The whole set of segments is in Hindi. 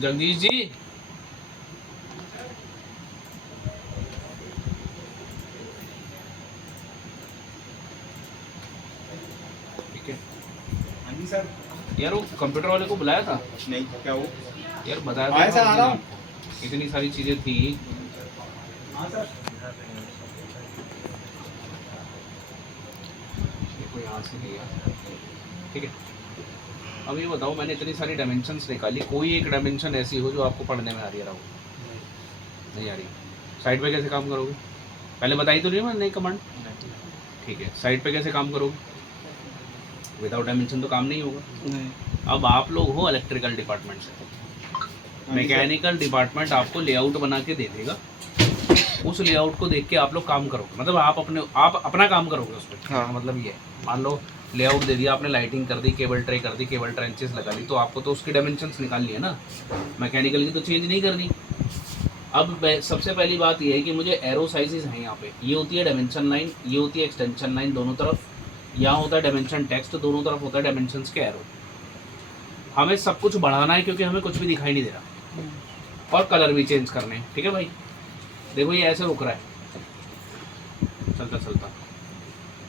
जगदीश जी, ठीक है। हाँ जी सर। यार वो कंप्यूटर वाले को बुलाया था? नहीं, क्या वो? यार बताया हाँ तो सर, था आ उस रहा दिन हूँ। आपको, इतनी सारी चीजें थी। हाँ सर। देखो यहाँ से लिया, ठीक है। अब ये बताओ, मैंने इतनी सारी डायमेंशंस निकाली, कोई एक डायमेंशन ऐसी हो जो आपको पढ़ने में आ रही है? राहुल, नहीं आ रही। साइड पे कैसे काम करोगे? पहले बताई तो नहीं मैंने नई कमांड, ठीक है। साइड पे कैसे काम करोगे? विदाउट डायमेंशन तो काम नहीं होगा। नहीं। अब आप लोग हो इलेक्ट्रिकल डिपार्टमेंट से, मैकेनिकल डिपार्टमेंट आपको लेआउट बना के दे देगा, उस लेआउट को देख के आप लोग काम करोगे, मतलब आप अपना काम करोगे उस पर। हाँ। मतलब ये मान लो लेआउट दे दिया आपने, लाइटिंग कर दी, केबल ट्रे कर दी, केबल ट्रेंचेस लगा ली, तो आपको तो उसकी डायमेंशंस निकालनी है ना, मैकेनिकल की तो चेंज नहीं करनी। अब सबसे पहली बात ये है कि मुझे एरो साइजेस हैं यहाँ पे, ये होती है डायमेंशन लाइन, ये होती है एक्सटेंशन लाइन दोनों तरफ, यहाँ होता है डायमेंशन टेक्स्ट, दोनों तरफ होता है डायमेंशंस के एरो। हमें सब कुछ बढ़ाना है क्योंकि हमें कुछ भी दिखाई नहीं दे रहा, और कलर भी चेंज करने हैं, ठीक है भाई। देखो ये ऐसे रुक रहा है चलता चलता,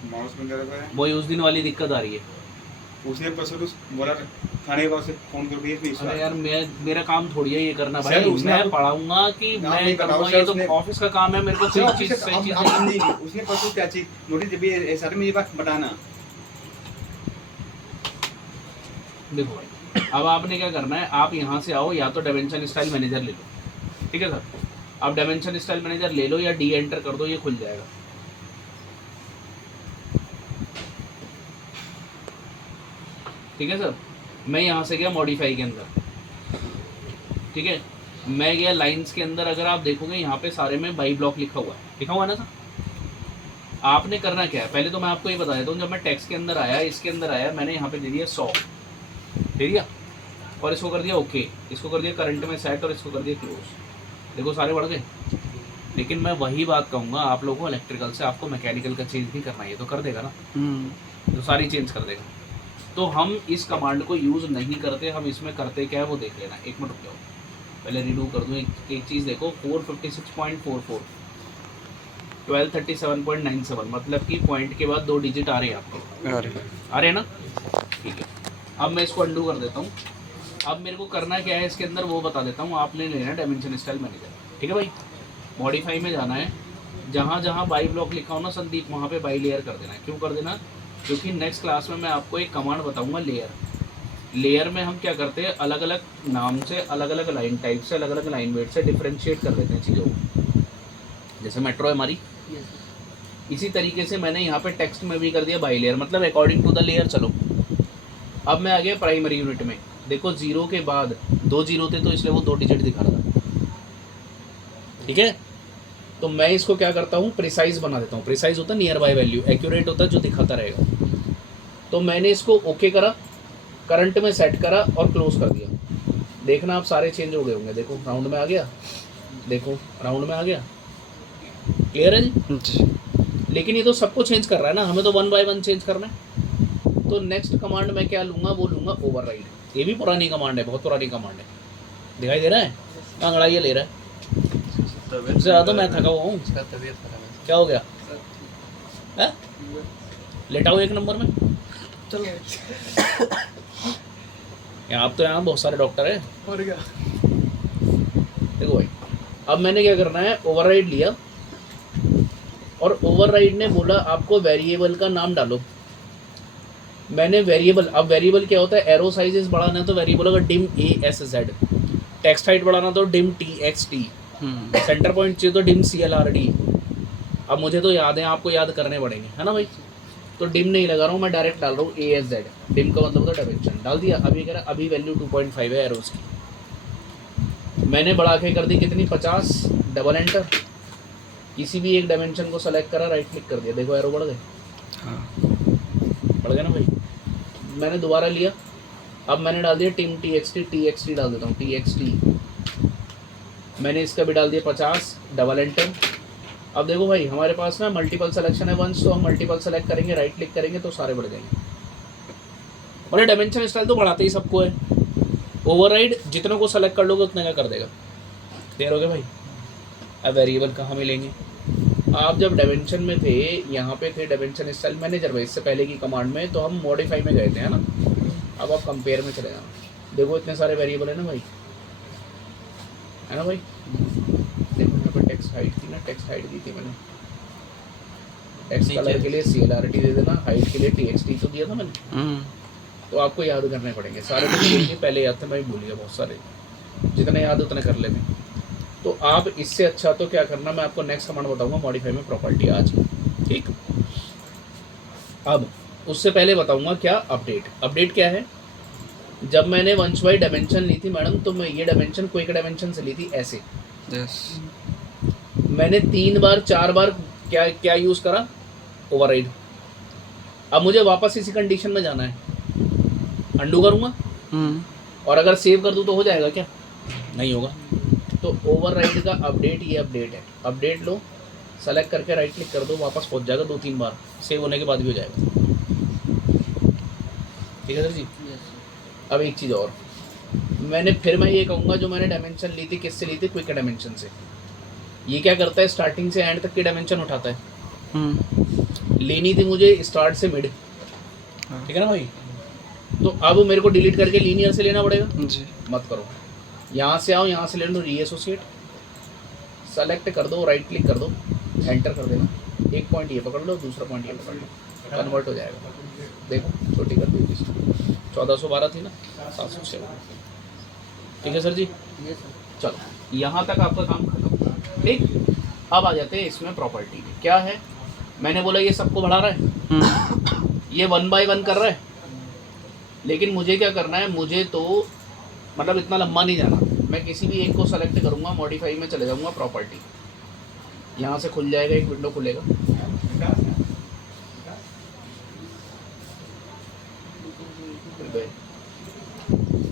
माउस बंद कर रहा है। वही उस दिन वाली दिक्कत आ रही है। उसने परसों तो बोला थाने का, उसे फोन करके फिर अरे यार मेरा काम थोड़ी है ये करना सर, भाई, उसने मैं आपको- पढ़ाऊंगा कि नाम मैं नहीं बताओ करूँगा, सर, ये तो उसने- ऑफिस का काम है, मेरे को सही चीज़ नहीं, उसने परसों क्या चीज नोटिस जब ये सर मुझे बात बताना। देखो भाई, अब आपने क्या करना है, आप यहाँ से आओ, या तो डायमेंशन स्टाइल मैनेजर ले लो, ठीक है सर। आप डायमेंशन स्टाइल मैनेजर ले लो या डी एंटर कर दो, ये खुल जाएगा। ठीक है सर। मैं यहाँ से गया मॉडिफाई के अंदर, ठीक है। मैं गया लाइंस के अंदर, अगर आप देखोगे यहाँ पे सारे में बाई ब्लॉक लिखा हुआ है ना सर। आपने करना क्या है, पहले तो मैं आपको ये बता देता हूँ। जब मैं टेक्स्ट के अंदर आया, इसके अंदर आया, मैंने यहाँ पे दे दिया 100, दे दिया, और इसको कर दिया ओके, इसको कर दिया करंट में सेट, और इसको कर दिया क्लोज। देखो सारे बढ़ गए। लेकिन मैं वही बात कहूँगा आप लोगों को, इलेक्ट्रिकल से आपको मैकेनिकल का चेंज नहीं करना है, ये तो कर देगा ना, तो सारी चेंज कर देगा। तो हम इस कमांड को यूज़ नहीं करते, हम इसमें करते क्या है वो देख लेना। एक मिनट रुक जाओ, पहले रिडू कर दूँ। एक चीज़ देखो, 456.44, 1237.97, मतलब कि पॉइंट के बाद 2 डिजिट आ रहे हैं आपके, आ रहे हैं ना, ठीक है। अब मैं इसको अंडू कर देता हूँ। अब मेरे को करना क्या है इसके अंदर वो बता देता हूँ। आपने लेना है डायमेंशन स्टाइल मैनेजर, ठीक है भाई। मॉडिफाई में जाना है, जहाँ जहाँ बाई ब्लॉक लिखा हो ना संदीप, वहाँ पे बाई लेयर कर देना है। क्यों कर देना? क्योंकि नेक्स्ट क्लास में मैं आपको एक कमांड बताऊँगा, लेयर में हम क्या करते हैं, अलग अलग नाम से, अलग अलग लाइन टाइप से, अलग अलग लाइन वेट से डिफ्रेंशिएट कर देते हैं चीज़ों को। जैसे मेट्रो है हमारी, इसी तरीके से मैंने यहाँ पे टेक्स्ट में भी कर दिया बाई लेयर, मतलब अकॉर्डिंग टू द लेयर। चलो अब मैं आ गया प्राइमरी यूनिट में। देखो 0 के बाद 2 जीरो थे, तो इसलिए वो 2 डिजिट दिखा रहा था, ठीक है। तो मैं इसको क्या करता हूँ, प्रिसाइज बना देता हूँ। प्रिसाइज होता है नियर बाय वैल्यू, एक्यूरेट होता है जो दिखाता रहेगा। तो मैंने इसको ओके करा, करंट में सेट करा और क्लोज कर दिया। देखना आप सारे चेंज हो गए होंगे। देखो राउंड में आ गया, देखो राउंड में आ गया, क्लियर है जी। लेकिन ये तो सबको चेंज कर रहा है ना, हमें तो 1 बाय 1 चेंज करना है। तो नेक्स्ट कमांड मैं क्या लूँगा, वो लूँगा ओवरराइड। ये भी पुरानी कमांड है, बहुत पुरानी कमांड है, दिखाई दे रहा है, अंगड़ाइया ले रहा है। उससे ज़्यादा मैं थका हुआ हूँ। क्या हो गया है? लेटाओ 1 नंबर में। चलो यहाँ तो यहाँ बहुत सारे डॉक्टर हैं। और क्या? देखो भाई, अब मैंने क्या करना है, ओवरराइड लिया, और ओवरराइड ने बोला आपको वेरिएबल का नाम डालो। मैंने वेरिएबल, अब वेरिएबल क्या होता है, एरो साइजेस बढ़ाना है तो वेरिएबल होगा डिम ASZ, टेक्स्ट हाइट बढ़ाना तो डिम TXT, सेंटर पॉइंट चाहिए तो डिम CLRD। अब मुझे तो याद है, आपको याद करने पड़ेंगे, है ना भाई। तो डिम नहीं लगा रहा हूँ मैं, डायरेक्ट डाल रहा हूँ ASZ। डिम का मतलब होता है डायमेंशन, डाल दिया। अभी कह रहा है अभी वैल्यू 2.5 है एरोस की। मैंने बढ़ा के कर दी कितनी, 50, डबल एंटर। किसी भी एक डायमेंशन को सेलेक्ट करा, राइट क्लिक कर दिया, देखो एरो बढ़ गए, बढ़ गया ना भाई। मैंने दोबारा लिया, अब मैंने डाल दिया टिम TXT डाल देता हूँ, TXT। मैंने इसका भी डाल दिया 50, डबल एंटर। अब देखो भाई, हमारे पास ना मल्टीपल सिलेक्शन है वंस, तो हम मल्टीपल सेलेक्ट करेंगे, राइट क्लिक करेंगे तो सारे बढ़ जाएंगे। और ये डायमेंशन स्टाइल तो बढ़ाते ही सबको है, ओवरराइड जितने को सेलेक्ट कर लोगे उतने का कर देगा। क्लियर हो गया भाई। अब वेरिएबल कहाँ मिलेंगे? आप जब डायमेंशन में थे, यहाँ पे थे डायमेंशन स्टाइल मैनेजर में, इससे पहले की कमांड में, तो हम मॉडिफाई में गए थे, है ना। अब आप कंपेयर में चले जाना। देखो इतने सारे वेरिएबल है ना भाई, है ना भाई। देखो यहाँ पर टेक्स्ट हाइट थी ना, टेक्स्ट हाइट दी थी मैंने। टेक्स्ट कलर के लिए CLRT दे देना, हाइट के लिए TXT तो दिया था मैंने। तो आपको याद करने पड़ेंगे सारे तो भूल गए, पहले याद थे, मैं भी भूल गया बहुत सारे। जितने याद उतने कर लेने। तो आप इससे अच्छा तो क्या करना, मैं आपको नेक्स्ट कमांड बताऊंगा मॉडिफाई में प्रॉपर्टी आज, ठीक। अब उससे पहले बताऊंगा क्या अपडेट। अपडेट क्या है? जब मैंने वंश बाई डायमेंशन ली थी मैडम, तो मैं ये डायमेंशन क्विक डायमेंशन से ली थी ऐसे। मैंने 3 बार 4 बार क्या क्या यूज़ करा? ओवरराइड। अब मुझे वापस इसी कंडीशन में जाना है, अंडू करूँगा और अगर सेव कर दूँ तो हो जाएगा क्या? नहीं होगा। तो ओवरराइड का अपडेट ये अपडेट है। अपडेट लो, सेलेक्ट करके राइट क्लिक कर दो, वापस पहुंच जाएगा 2-3 बार, सेव होने के बाद भी हो जाएगा। ठीक है सर जी। अब एक चीज़ और, मैं ये कहूँगा, जो मैंने डायमेंशन ली थी, किससे ली थी? क्विक डायमेंशन से। ये क्या करता है? स्टार्टिंग से एंड तक की डायमेंशन उठाता है। लेनी थी मुझे स्टार्ट से मिड, ठीक है ना भाई। तो अब मेरे को डिलीट करके लीनियर से लेना पड़ेगा जी। मत करो, यहाँ से आओ, यहाँ से ले लो रीएसोसिएट, सेलेक्ट कर दो, राइट क्लिक कर दो, एंटर कर देना। एक पॉइंट ये पकड़ लो, दूसरा पॉइंट ये पकड़ लो, कन्वर्ट हो जाएगा। देखो छोटी कर दी, 1412 थी ना, 706। ठीक है सर जी। चलो यहाँ तक आपका काम खत्म, ठीक। अब आ जाते हैं इसमें प्रॉपर्टी में क्या है। मैंने बोला ये सबको बढ़ा रहा है, ये 1 बाय 1 कर रहा है, लेकिन मुझे क्या करना है? मुझे तो मतलब इतना लंबा नहीं जाना। मैं किसी भी एक को सेलेक्ट करूँगा, मॉडिफाई में चले जाऊँगा, प्रॉपर्टी, यहाँ से खुल जाएगा, एक विंडो खुलेगा।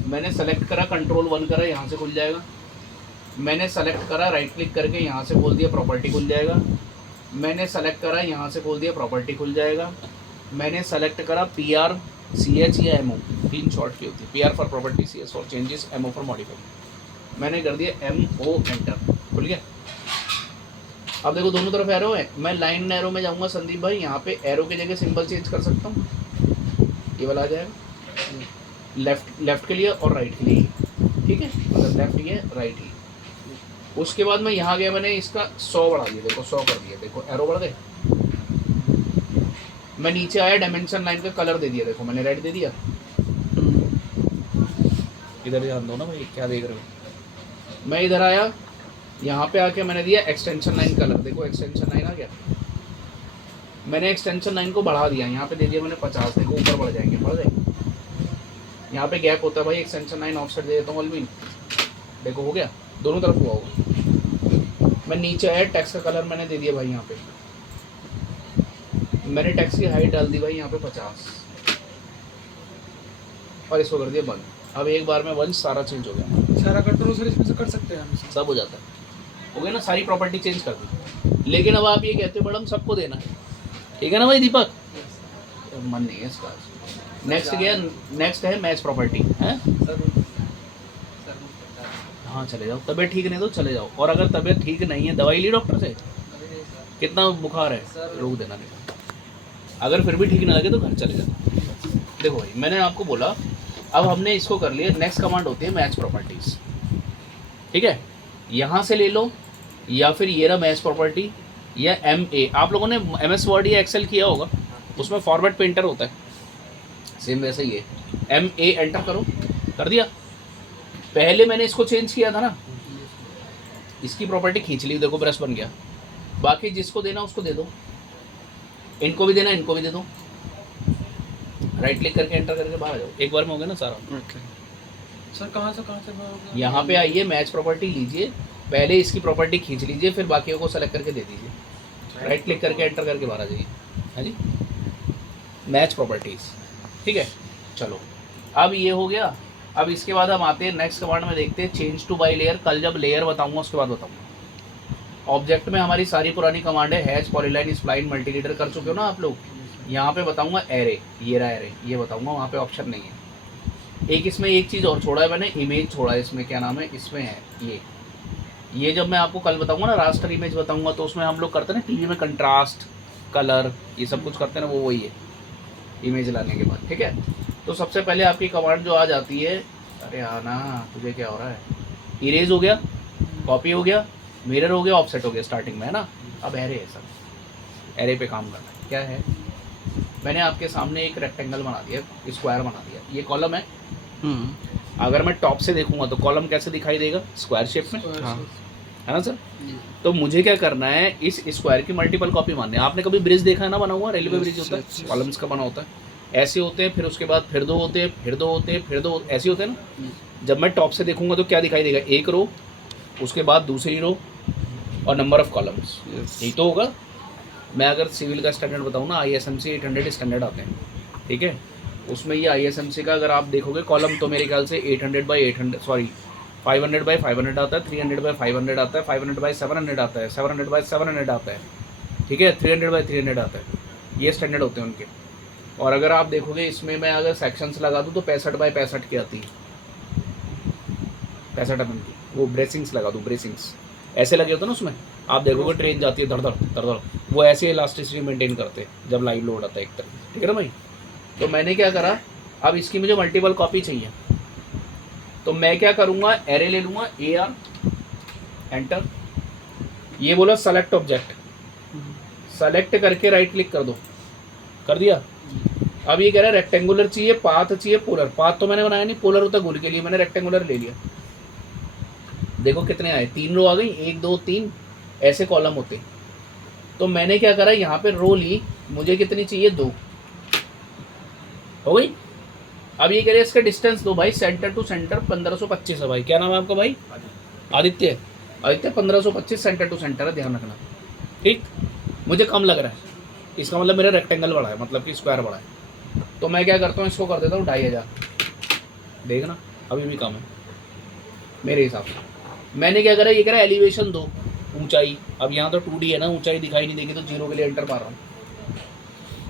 मैंने सेलेक्ट करा, कंट्रोल 1 करा, यहाँ से खुल जाएगा। मैंने सेलेक्ट करा, राइट क्लिक करके यहाँ से खोल दिया, प्रॉपर्टी खुल जाएगा। मैंने सेलेक्ट करा, यहाँ से खोल दिया, प्रॉपर्टी खुल जाएगा। मैंने सेलेक्ट करा PR CH या MO, 3 शॉर्ट की होती है, PR for property, CS for changes, MO for modify. मैंने कर दिया MO, एंटर, खुल गया। अब देखो दोनों तरफ एरो है। मैं लाइन एरो में जाऊँगा संदीप भाई, यहाँ पे एरो की जगह सिंबल चेंज कर सकता हूँ, ये वाला आ जाएगा। लेफ्ट के लिए और राइट के लिए, ठीक है, मतलब लेफ्ट ये राइट ही। उसके बाद मैं यहाँ गया, मैंने इसका 100 बढ़ा दिया, देखो 100 कर दिया, देखो एरो बढ़ गए। मैं नीचे आया, डायमेंशन लाइन का कलर दे दिया, देखो मैंने रेड दे दिया। इधर ध्यान दो ना भाई, क्या देख रहे हो। मैं इधर आया, यहाँ पे आके मैंने दिया एक्सटेंशन लाइन कलर, देखो एक्सटेंशन लाइन आ गया। मैंने एक्सटेंशन लाइन को बढ़ा दिया, यहाँ पे दे दिया मैंने 50, देखो ऊपर बढ़ जाएंगे, बढ़ गए। यहाँ पे गैप होता है भाई, एक्सटेंशन लाइन ऑफसेट दे देता हूँ अलमीन, देखो हो गया, दोनों तरफ हुआ होगा। मैं नीचे आया, टेक्स्ट का कलर मैंने दे दिया भाई, यहाँ पे मैंने टेक्स्ट की हाइट डाल दी भाई, यहाँ पे 50, और इसको कर दिया बंद। अब एक बार में वंश सारा चेंज हो गया, सारा कंट्रोल सर इसमें से कर सकते हैं हम, सब हो जाता है, हो गया ना, सारी प्रॉपर्टी चेंज कर दी। लेकिन अब आप ये कहते हो मैडम सबको देना है, ठीक है ना भाई दीपक, मन नहीं है इसका। नेक्स्ट गया, नेक्स्ट है मैच प्रॉपर्टी है। हाँ चले जाओ, तबीयत ठीक नहीं तो चले जाओ, और अगर तबीयत ठीक नहीं है, दवाई ली डॉक्टर से, कितना बुखार है, रोक देना नहीं, अगर फिर भी ठीक ना लगे तो घर चले जाओ। देखो भाई मैंने आपको बोला, अब हमने इसको कर लिया। नेक्स्ट कमांड होती है मैच प्रॉपर्टीज, ठीक है, यहाँ से ले लो, या फिर ये रहा मैच प्रॉपर्टी, या MA। आप लोगों ने MS वर्ड या एक्सेल किया होगा, उसमें फॉर्मेट पेंटर होता है, सेम वैसे ही है। MA एंटर करो, कर दिया। पहले मैंने इसको चेंज किया था ना, इसकी प्रॉपर्टी खींच ली, देखो ब्रश बन गया। बाकी जिसको देना उसको दे दो, इनको भी देना, इनको भी दे दो। राइट क्लिक करके एंटर करके बाहर आ जाओ, एक बार में हो गया ना सारा। ओके सर, कहाँ से यहाँ पे आइए, मैच प्रॉपर्टी लीजिए, पहले इसकी प्रॉपर्टी खींच लीजिए, फिर बाकियों को सेलेक्ट करके दे दीजिए। राइट क्लिक करके एंटर करके बाहर आ जाइए, हाँ जी, मैच प्रॉपर्टीज, ठीक है। चलो अब ये हो गया। अब इसके बाद हम आते हैं नेक्स्ट कमांड में, देखते हैं चेंज टू बाई लेयर। कल जब लेयर बताऊंगा उसके बाद बताऊंगा। ऑब्जेक्ट में हमारी सारी पुरानी कमांड है, हैश, पॉलीलाइन, स्प्लाइन, मल्टीलीडर कर चुके हो ना आप लोग। यहाँ पे बताऊंगा एरे, ये रहा एरे, ये बताऊंगा, वहाँ पे ऑप्शन नहीं है। एक इसमें एक चीज़ और छोड़ा है मैंने, इमेज छोड़ा है इसमें, क्या नाम है इसमें है ये जब मैं आपको कल बताऊंगा ना रास्टर इमेज बताऊंगा, तो उसमें हम लोग करते हैं ना टीवी में कंट्रास्ट कलर ये सब कुछ करते हैं ना, वो वही है इमेज लाने के बाद, ठीक है। तो सबसे पहले आपकी कमांड जो आ जाती है, अरे हाँ ना तुझे क्या हो रहा है, इरेज हो गया, कॉपी हो गया, मिरर हो गया, ऑफसेट हो गया स्टार्टिंग में, है ना। अब एरे है सब, एरे पे काम करना है। क्या है, मैंने आपके सामने एक रेक्टेंगल बना दिया, स्क्वायर बना दिया, ये कॉलम है। अगर मैं टॉप से देखूंगा तो कॉलम कैसे दिखाई देगा, स्क्वायर शेप में, हाँ। है ना सर। तो मुझे क्या करना है, इस स्क्वायर की मल्टीपल कॉपी मारनी है। आपने कभी ब्रिज देखा है ना बना हुआ, रेलवे ब्रिज होता है, कॉलम्स का बना होता है, ऐसे होते हैं, फिर उसके बाद फिर दो होते हैं, फिर दो होते हैं, फिर दो ऐसे होते हैं ना। जब मैं टॉप से देखूंगा तो क्या दिखाई देगा, एक रो, उसके बाद दूसरी रो और नंबर ऑफ कॉलम्स, यही तो होगा। मैं अगर सिविल का स्टैंडर्ड बताऊँ ना, ISMC 800 स्टैंडर्ड आते हैं, ठीक है। उसमें ये ISMC का अगर आप देखोगे कॉलम तो मेरे ख्याल से 800 बाई 800 सॉरी 500 बाई 500 आता है, 300 बाई 500 आता है, 500 बाई 700 आता है, 700 बाई 700 आता है, ठीक है, 300 बाई 300 आता है। ये स्टैंडर्ड होते हैं उनके। और अगर आप देखोगे इसमें मैं अगर सेक्शंस लगा दूँ तो 65 बाई 65 की आती है, 65 mm की। वो ब्रेसिंग्स लगा दूँ, ब्रेसिंग्स ऐसे लगे होते हैं ना उसमें, आप देखोगे ट्रेन जाती है धड़ धड़ धड़ धड़, वो ऐसे इलास्टिसिटी मेंटेन करते हैं जब लाइव लोड आता है एक तरफ, ठीक है ना भाई। तो मैंने क्या करा, अब इसकी मुझे मल्टीपल कॉपी चाहिए, तो मैं क्या करूँगा, एरे ले लूँगा, AR एंटर, ये बोला सेलेक्ट ऑब्जेक्ट, सेलेक्ट करके राइट क्लिक कर दो, कर दिया। अब ये कह रहा है रेक्टेंगुलर चाहिए, पाथ चाहिए, पोलर। पाथ तो मैंने बनाया नहीं, पोलर होता है गोल के लिए, मैंने रेक्टेंगुलर ले लिया। देखो कितने आए, 3 रो आ गई, 1 2 3 ऐसे कॉलम होते। तो मैंने क्या करा, यहाँ पे रो ली, मुझे कितनी चाहिए, 2 हो गई। अब ये कह रहे हैं इसका डिस्टेंस दो भाई, सेंटर टू सेंटर 1525 है भाई। क्या नाम है आपका भाई, Aditya. Aditya 1525 centre to centre है, ध्यान रखना, ठीक। मुझे कम लग रहा है, इसका मतलब मेरा रेक्टेंगल बड़ा है, मतलब कि स्क्वायर बड़ा है। तो मैं क्या करता हूँ, इसको कर देता हूँ 2500, देखना अभी भी कम है मेरे हिसाब से। मैंने क्या करा, ये कह रहा है एलिवेशन दो, ऊंचाई। अब यहाँ तो 2D है ना, ऊंचाई दिखाई नहीं देगी, तो 0 के लिए एंटर मार रहा हूँ।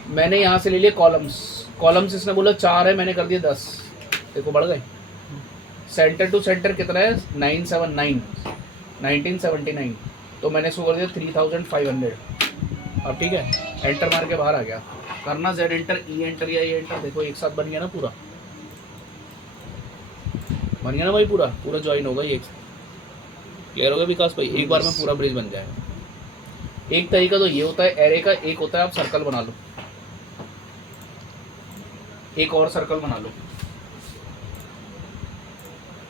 मैंने यहाँ से ले लिया कॉलम्स, कॉलम्स इसने बोला 4 है, मैंने कर दिया 10, देखो बढ़ गए। सेंटर टू सेंटर कितना है, 979 1979, तो मैंने इसको कर दिया 3500। अब ठीक है, एंटर मार के बाहर आ गया। करना Z एंटर, E एंटर या E एंटर, देखो एक साथ बन गया ना, पूरा बन गया ना भाई, पूरा पूरा ज्वाइन होगा ये, क्लियर हो गया विकास भाई, एक बार में पूरा ब्रिज बन जाएगा। एक तरीका तो ये होता है एरे का, एक होता है आप सर्कल बना लो, एक और सर्कल बना लो।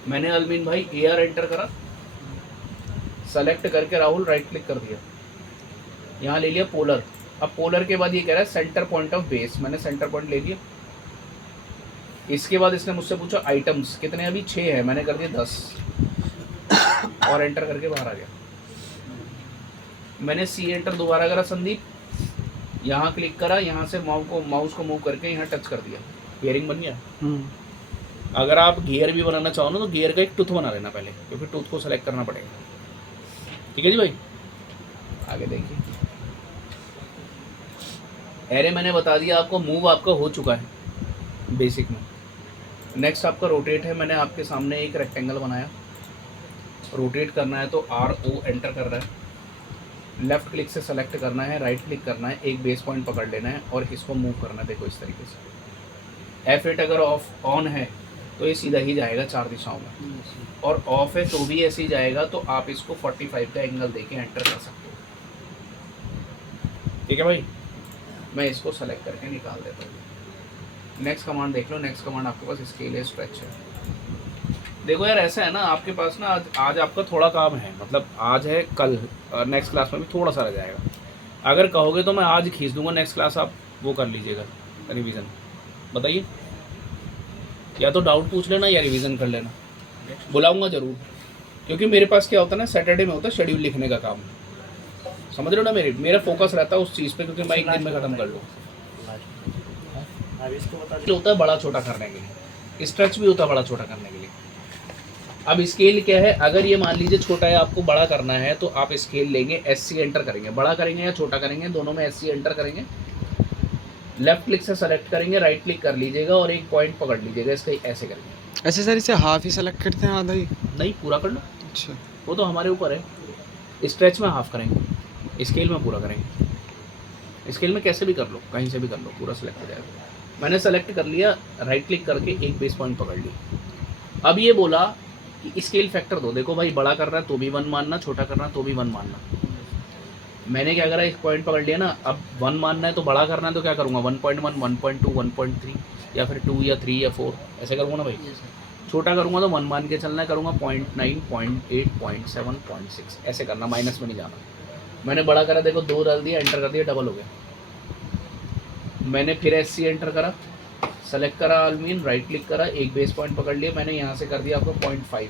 मैंने अलमीन भाई AR एंटर करा, सेलेक्ट करके राहुल राइट क्लिक कर दिया, यहाँ ले लिया पोलर। अब पोलर के बाद ये कह रहा है सेंटर पॉइंट ऑफ बेस, मैंने सेंटर पॉइंट ले लिया। इसके बाद इसने मुझसे पूछा आइटम्स कितने, अभी 6 है, मैंने कर दिया 10 और एंटर करके बाहर आ गया। मैंने C एंटर दोबारा करा संदीप, यहाँ क्लिक करा, यहाँ से माउस को मूव करके यहाँ टच कर दिया, गियरिंग बन गया। अगर आप गियर भी बनाना चाहो ना तो गियर का एक टूथ बना लेना पहले, क्योंकि टूथ को सेलेक्ट करना पड़ेगा, ठीक है जी भाई। आगे देखिए, एरे मैंने बता दिया आपको, मूव आपका हो चुका है बेसिक में। नेक्स्ट आपका रोटेट है, मैंने आपके सामने एक रेक्टेंगल बनाया, रोटेट करना है तो RO एंटर कर रहा है, लेफ्ट क्लिक से सेलेक्ट करना है, राइट क्लिक करना है, एक बेस पॉइंट पकड़ लेना है और इसको मूव करना है, देखो इस तरीके से। F8 अगर ऑन है तो ये सीधा ही जाएगा 4 दिशाओं में, और ऑफ है तो भी ऐसे ही जाएगा, तो आप इसको 45 का एंगल देके एंटर कर सकते हो, ठीक है भाई। मैं इसको सेलेक्ट करके निकाल देता हूँ। नेक्स्ट कमांड देख लो, नेक्स्ट कमांड आपके पास स्केल है, स्ट्रेच है। देखो यार ऐसा है ना, आपके पास ना आज आपका थोड़ा काम है, मतलब आज है, कल नेक्स्ट क्लास में भी थोड़ा सा रह जाएगा। अगर कहोगे तो मैं आज खींच दूंगा, नेक्स्ट क्लास आप वो कर लीजिएगा रिवीजन। बताइए, या तो डाउट पूछ लेना या रिवीजन कर लेना, बुलाऊंगा ज़रूर, क्योंकि मेरे पास क्या होता है ना, सैटरडे में होता है शेड्यूल लिखने का काम, समझ रहे हो ना, मेरा फोकस रहता है उस चीज़ पे, क्योंकि मैं एक दिन में ख़त्म कर लूँ। होता है बड़ा छोटा करने के लिए, स्ट्रेच भी होता है बड़ा छोटा करने के लिए। अब स्केल क्या है, अगर ये मान लीजिए छोटा है, आपको बड़ा करना है तो आप स्केल लेंगे, SC एंटर करेंगे, बड़ा करेंगे या छोटा करेंगे, दोनों में SC एंटर करेंगे, लेफ्ट क्लिक से सेलेक्ट करेंगे, राइट क्लिक कर लीजिएगा और एक पॉइंट पकड़ लीजिएगा, इसका ऐसे करेंगे। ऐसे सर इसे हाफ ही सेलेक्ट करते हैं, आधा ही? नहीं, पूरा कर लो, अच्छा। वो तो हमारे ऊपर है। स्ट्रेच में हाफ करेंगे, स्केल में पूरा करेंगे। स्केल में कैसे भी कर लो, कहीं से भी कर लो, पूरा सेलेक्ट हो जाएगा। मैंने सेलेक्ट कर लिया, राइट क्लिक करके एक बेस पॉइंट पकड़ लिया। अब ये बोला कि स्केल फैक्टर दो। देखो भाई, बड़ा कर रहा है तो भी 1 मानना, छोटा करना है तो भी 1 मानना। मैंने क्या करा, एक पॉइंट पकड़ लिया ना, अब 1 मानना है तो बड़ा करना है तो क्या करूँगा, 1.1, 1.2, 1.3 या फिर 2 या 3 या 4 ऐसे करूँगा ना भाई। छोटा करूँगा तो 1 मान के चलना है, करूँगा 0.9, 0.8, 0.7, 0.6 ऐसे करना, माइनस में नहीं जाना। मैंने बड़ा करा, देखो 2 डाल दिया, एंटर कर दिया, डबल हो गया। मैंने फिर SC एंटर करा, सेलेक्ट करा आलमीन, राइट क्लिक करा, एक बेस पॉइंट पकड़ लिया, मैंने यहाँ से कर दिया आपको 0.5,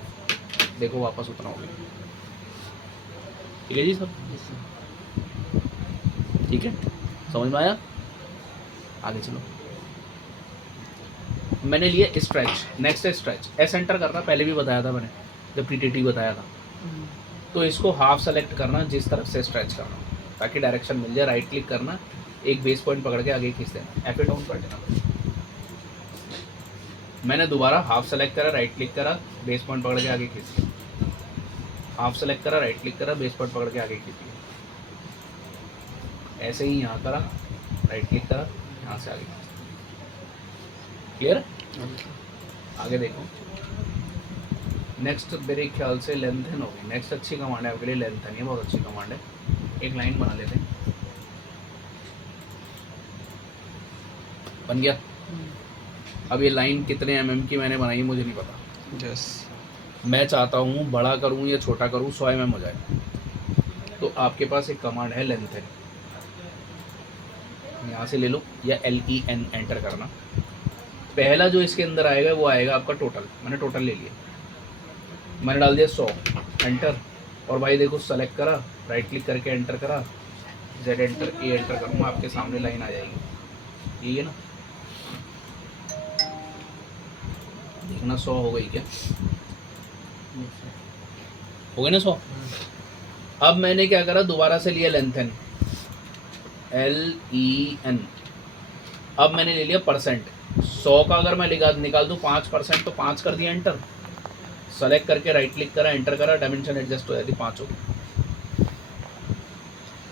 देखो वापस उतना हो गया। ठीक है जी सब, ठीक है, समझ में आया? आगे चलो। मैंने लिया स्ट्रेच, नेक्स्ट है स्ट्रेच, S एंटर करना, पहले भी बताया था मैंने जब TTT बताया था। तो इसको हाफ सेलेक्ट करना, जिस तरफ से स्ट्रेच करना ताकि डायरेक्शन मिल जाए। राइट क्लिक करना, एक बेस पॉइंट पकड़ के आगे खींच देना, F डाउन कर देना। मैंने दोबारा हाफ सेलेक्ट करा, राइट क्लिक करा, बेस पॉइंट पकड़ के आगे खींच दिया। हाफ सेलेक्ट करा, राइट क्लिक करा, बेस पॉइंट पकड़ के आगे खींच दिया। ऐसे ही यहाँ करा, राइट क्लिक करा, यहाँ से आगे। क्लियर? आगे देखो। नेक्स्ट मेरे ख्याल से लेंथन होगी। नेक्स्ट अच्छी कमांड है आपके लिए, लेंथन, ये बहुत अच्छी कमांड है। एक लाइन बना लेते हैं, बन गया। अब ये लाइन कितने mm की मैंने बनाई मुझे नहीं पता। यस। मैं चाहता हूँ बड़ा करूँ या छोटा करूँ, 100 mm हो जाए। तो आपके पास एक कमांड है लेंथन, यहाँ से ले लो, या LEN एंटर करना। पहला जो इसके अंदर आएगा वो आएगा आपका टोटल। मैंने टोटल ले लिया, मैंने डाल दिया 100, एंटर। और भाई देखो, सेलेक्ट करा, राइट क्लिक करके एंटर करा, Z एंटर, A एंटर करूँगा, आपके सामने लाइन आ जाएगी। ये है ना, देखना 100 हो गई क्या? हो गई ना 100? अब मैंने क्या करा, दोबारा से लिया लेंथन, LEN। अब मैंने ले लिया परसेंट। 100 का अगर मैं निकाल दूँ 5%, तो 5 कर दिया, एंटर। सेलेक्ट करके राइट क्लिक करा, एंटर करा, डायमेंशन एडजस्ट हो जाती, 5 हो गई।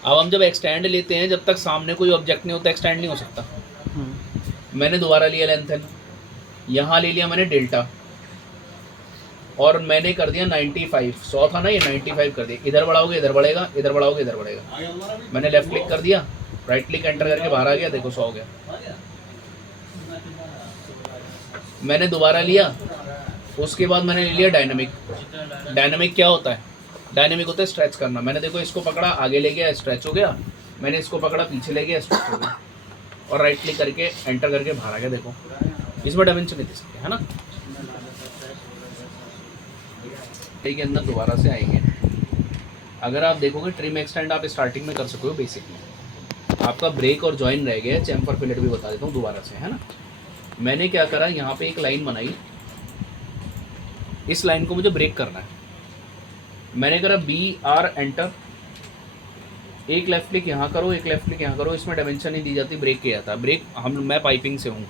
अब हम जब एक्सटेंड लेते हैं, जब तक सामने कोई ऑब्जेक्ट नहीं होता एक्सटेंड नहीं हो सकता। मैंने दोबारा लिया लेंथन, यहाँ ले लिया मैंने डेल्टा, और मैंने कर दिया 95। 100 था ना, ये 95 कर दिया। इधर बढ़ाओगे इधर बढ़ेगा, इधर बढ़ाओगे इधर बढ़ेगा। मैंने लेफ्ट क्लिक कर दिया, राइट क्लिक एंटर करके बाहर आ गया, देखो 100 हो गया। मैंने दोबारा लिया, उसके बाद मैंने ले लिया डायनामिक। डायनामिक क्या होता है? डायनामिक होता है स्ट्रेच करना। मैंने देखो इसको पकड़ा, आगे ले गया, स्ट्रेच हो गया। मैंने इसको पकड़ा, पीछे ले गया, स्ट्रेच हो गया। और राइट क्लिक करके एंटर करके बाहर आ गया, देखो। इसमें डायमेंशन नहीं दे सकते, है ना। के अंदर दोबारा से आएंगे। अगर आप देखोगे ट्रिम एक्सटेंड आप स्टार्टिंग में कर सकते हो बेसिक में। आपका ब्रेक और जॉइन रह गया, चैम्फर फिलेट भी बता देता हूँ दोबारा से, है ना। मैंने क्या करा, यहाँ पे एक लाइन बनाई, इस लाइन को मुझे ब्रेक करना है। मैंने करा BR एंटर, एक लेफ्ट क्लिक यहाँ करो, एक लेफ्ट क्लिक यहाँ करो। इसमें डायमेंशन नहीं दी जाती, ब्रेक किया जाता है। ब्रेक मैं पाइपिंग से हूँ,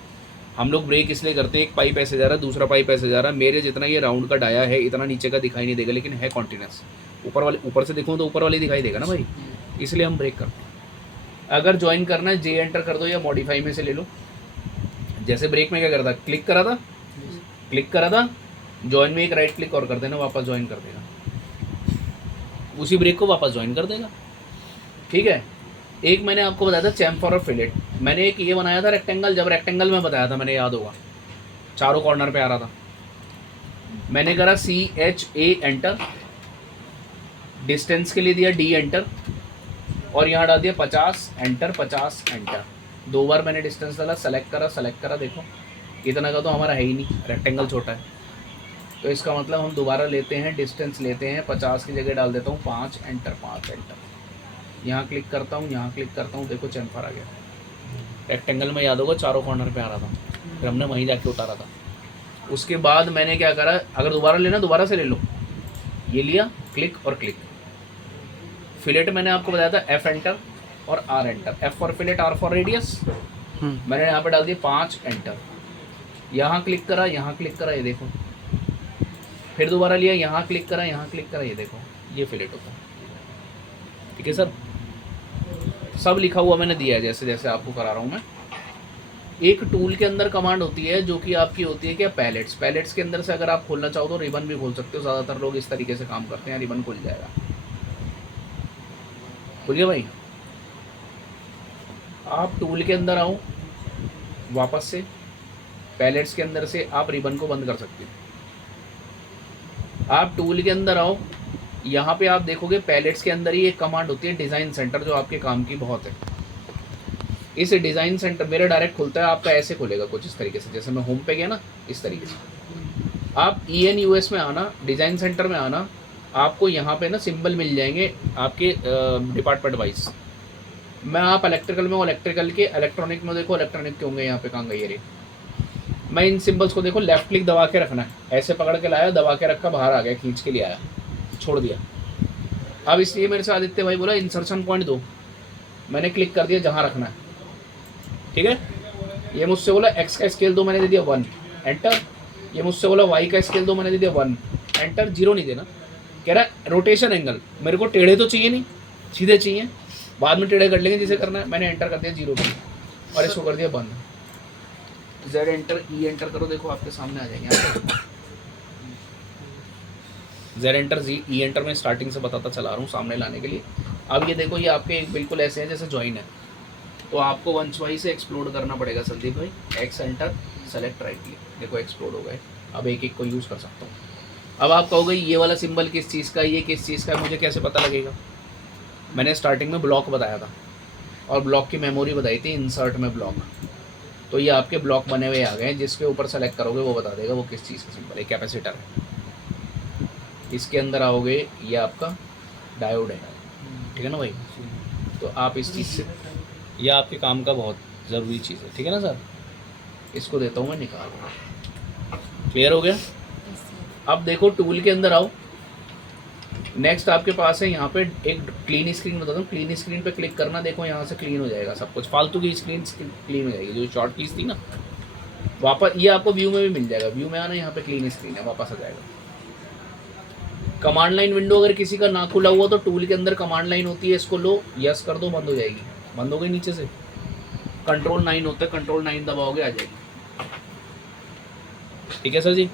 हम लोग ब्रेक इसलिए करते हैं, एक पाइप ऐसे जा रहा है, दूसरा पाइप ऐसे जा रहा है। मेरे जितना ये राउंड का डाया है, इतना नीचे का दिखाई नहीं देगा, लेकिन है कॉन्टिन्यूस। ऊपर से देखूँ तो ऊपर वाली दिखाई देगा ना भाई, इसलिए हम ब्रेक करते हैं। अगर ज्वाइन करना है, J एंटर कर दो या मॉडिफाई में से ले लो। जैसे ब्रेक में क्या करता, क्लिक करा था, ज्वाइन में एक राइट क्लिक और कर देना, वापस ज्वाइन कर देगा, उसी ब्रेक को वापस ज्वाइन कर देगा। ठीक है। एक मैंने आपको बताया था चैम्फर और फिलेट। मैंने एक ये बनाया था रेक्टेंगल, जब रेक्टेंगल में बताया था मैंने, याद होगा, चारों कॉर्नर पे आ रहा था। मैंने करा CHA एंटर, डिस्टेंस के लिए दिया D एंटर, और यहाँ डाल दिया 50 एंटर, 50 एंटर। 2 बार मैंने डिस्टेंस डाला, सेलेक्ट करा, देखो इतना का तो हमारा है ही नहीं, रेक्टेंगल छोटा है। तो इसका मतलब हम दोबारा लेते हैं, डिस्टेंस लेते हैं, 50 की जगह डाल देता हूँ 5 एंटर, 5 एंटर। यहाँ क्लिक करता हूँ, यहाँ क्लिक करता हूँ, देखो चैम्फर आ गया। रेक्टेंगल में याद होगा चारों कॉर्नर पे आ रहा था, फिर हमने वहीं जाके उतारा था। उसके बाद मैंने क्या करा, अगर दोबारा लेना दोबारा से ले लो, ये लिया, क्लिक और क्लिक। फिलेट मैंने आपको बताया था F एंटर और R enter. F for fillet, R for radius. मैंने यहाँ पे डाल दिया 5 एंटर, यहाँ क्लिक करा, यहाँ क्लिक करा, ये देखो, फिर दोबारा लिया, यहाँ क्लिक करा, यहाँ क्लिक करा, ये देखो, ये फिलेट होता है। ठीक है सर, सब लिखा हुआ मैंने दिया है जैसे जैसे आपको करा रहा हूँ मैं। एक टूल के अंदर कमांड होती है जो कि आपकी होती है क्या, पैलेट्स। पैलेट्स के अंदर से अगर आप खोलना चाहो तो रिबन भी खोल सकते हो, ज़्यादातर लोग इस तरीके से काम करते हैं, रिबन खुल जाएगा। खुल गया भाई। आप टूल के अंदर आओ, वापस से पैलेट्स के अंदर से आप रिबन को बंद कर सकते हो। आप टूल के अंदर आओ, यहाँ पे आप देखोगे पैलेट्स के अंदर ही एक कमांड होती है डिज़ाइन सेंटर, जो आपके काम की बहुत है। इस डिज़ाइन सेंटर मेरा डायरेक्ट खुलता है, आपका ऐसे खुलेगा कुछ इस तरीके से, जैसे मैं होम पे गया ना, इस तरीके से। आप ENUS में आना, डिज़ाइन सेंटर में आना, आपको यहाँ पे ना सिंबल मिल जाएंगे आपके डिपार्टमेंट वाइज। मैं आप इलेक्ट्रिकल में हो, इलेक्ट्रिकल के, इलेक्ट्रॉनिक में देखो इलेक्ट्रॉनिक के होंगे, यहाँ पे कहाँ गई ये। मैं इन सिंबल्स को देखो, लेफ्ट क्लिक दबा के रखना है, ऐसे पकड़ के लाया, दबा के रखा, बाहर आ गया, खींच के लिए आया, छोड़ दिया। अब इसलिए मेरे से आदित्य भाई बोला इंसर्शन पॉइंट दो, मैंने क्लिक कर दिया जहाँ रखना है। ठीक है, ये मुझसे बोला एक्स का स्केल दो, मैंने दे दिया 1 एंटर। ये मुझसे बोला वाई का स्केल दो, मैंने दे दिया 1 एंटर। 0 नहीं देना, कह रहा है रोटेशन एंगल, मेरे को टेढ़े तो चाहिए नहीं, सीधे चाहिए, बाद में टेढ़े कर लेंगे जिसे करना है। मैंने एंटर कर दिया 0 पे और इसको कर दिया बंद। Z एंटर, E एंटर करो, देखो आपके सामने आ जाएंगे। Z एंटर, E एंटर में स्टार्टिंग से बताता चला रहा हूँ सामने लाने के लिए। अब ये देखो, ये आपके एक बिल्कुल ऐसे हैं जैसे जॉइन है, तो आपको वंस वाइज से एक्सप्लोड करना पड़ेगा संदीप भाई। X enter, select right click, देखो एक्सप्लोड हो गए। अब एक एक को यूज़ कर सकता हूँ। अब आप कहोगे ये वाला सिंबल किस चीज़ का, ये किस चीज़ का है, मुझे कैसे पता लगेगा? मैंने स्टार्टिंग में ब्लॉक बताया था और ब्लॉक की मेमोरी बताई थी, इंसर्ट में ब्लॉक। तो ये आपके ब्लॉक बने हुए आ गए हैं, जिसके ऊपर सेलेक्ट करोगे वो बता देगा वो किस चीज़ का सिंबल है। कैपेसिटर है, इसके अंदर आओगे, ये आपका डायोड है, ठीक है ना भाई। तो आप इस चीज़ से, ये आपके काम का बहुत ज़रूरी चीज़ है, ठीक है ना सर। इसको देता हूँ मैं निकाल, क्लियर हो गया। अब देखो टूल के अंदर आओ, नेक्स्ट आपके पास है यहाँ पे एक क्लीन स्क्रीन बताता हूँ। क्लीन स्क्रीन पे क्लिक करना, देखो यहाँ से क्लीन हो जाएगा सब कुछ, फालतू की स्क्रीन क्लीन हो जाएगी। जो शॉर्ट कीज थी ना, वापस ये आपको व्यू में भी मिल जाएगा। व्यू में आना, यहाँ पे क्लीन स्क्रीन है, वापस आ जाएगा। कमांड लाइन विंडो अगर किसी का ना खुला हुआ तो टूल के अंदर कमांड लाइन होती है, इसको लो, यस कर दो, बंद हो जाएगी। बंद हो गई नीचे से। कंट्रोल 9 होता है, कंट्रोल 9 दबाओगे आ जाएगी। ठीक है सर जी।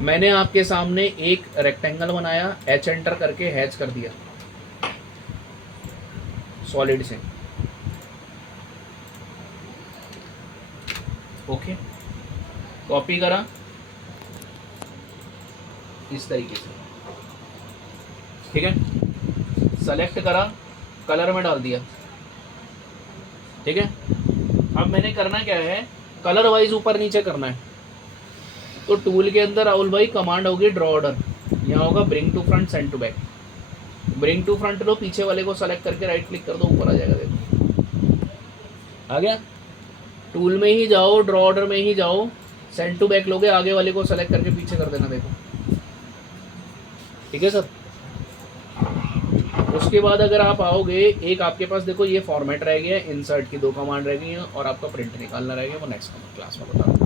मैंने आपके सामने एक रेक्टेंगल बनाया, H एंटर करके हैच कर दिया सॉलिड से। ओके, कॉपी करा इस तरीके से, ठीक है। सेलेक्ट करा, कलर में डाल दिया, ठीक है। अब मैंने करना क्या है, कलर वाइज ऊपर नीचे करना है। तो टूल के अंदर राहुल भाई कमांड होगी ड्रॉ ऑर्डर, यहाँ होगा bring to front, send to back. Bring to front लो, पीछे वाले को सेलेक्ट करके राइट क्लिक कर दो, ऊपर आ जाएगा, देखो आ गया। टूल में ही जाओ, ड्रॉ ऑर्डर में ही जाओ, सेंड टू बैक लोगे, आगे वाले को सेलेक्ट करके पीछे कर देना, देखो ठीक है सर। उसके बाद अगर आप आओगे, एक आपके पास देखो ये फॉर्मेट रह गया, इंसर्ट की 2 कमांड रह गई हैं और आपका प्रिंट निकालना रह गया, वो नेक्स्ट क्लास में बता दूँ।